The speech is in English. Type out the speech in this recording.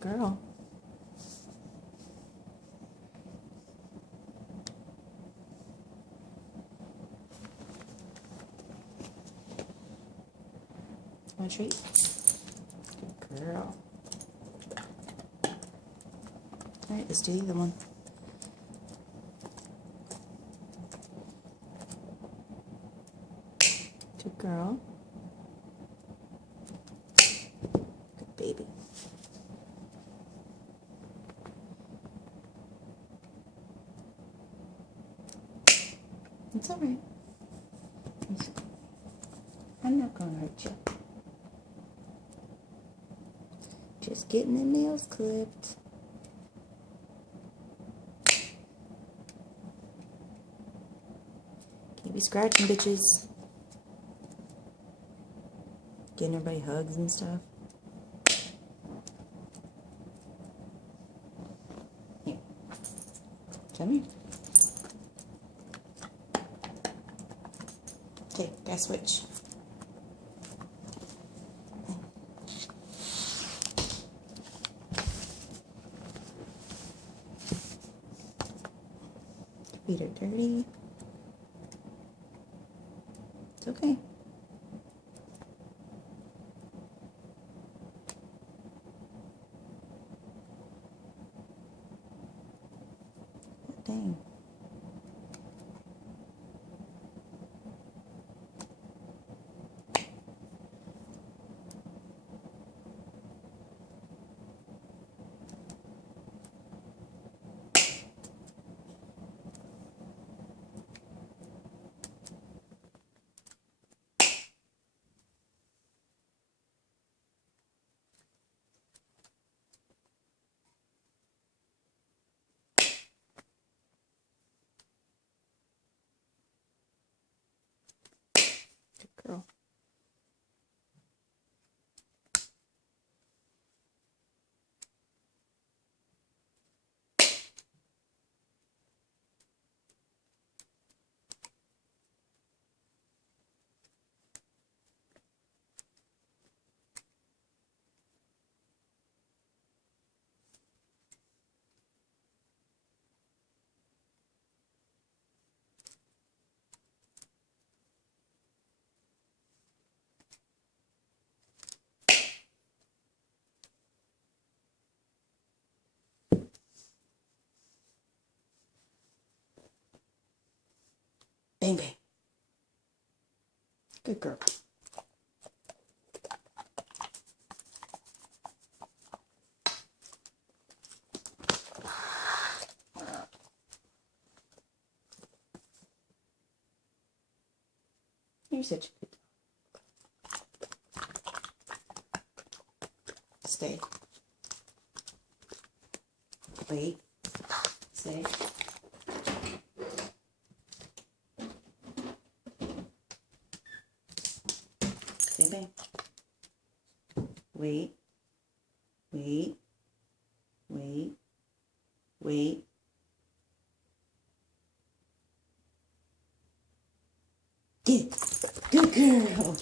Good girl. Want a treat? Good girl. Alright, let's do the other one. Good girl. Good baby. It's alright. I'm not gonna hurt you. Just getting the nails clipped. Can't be scratching, bitches. Getting everybody hugs and stuff. Here. Come here. Okay, guys, switch. Feet are dirty. It's okay. Dang. Good girl. Bang, bang. Good girl. You're such a good dog. Stay. Wait. Stay. Bang, bang. Wait. Wait. Wait. Wait. Good. Good girl.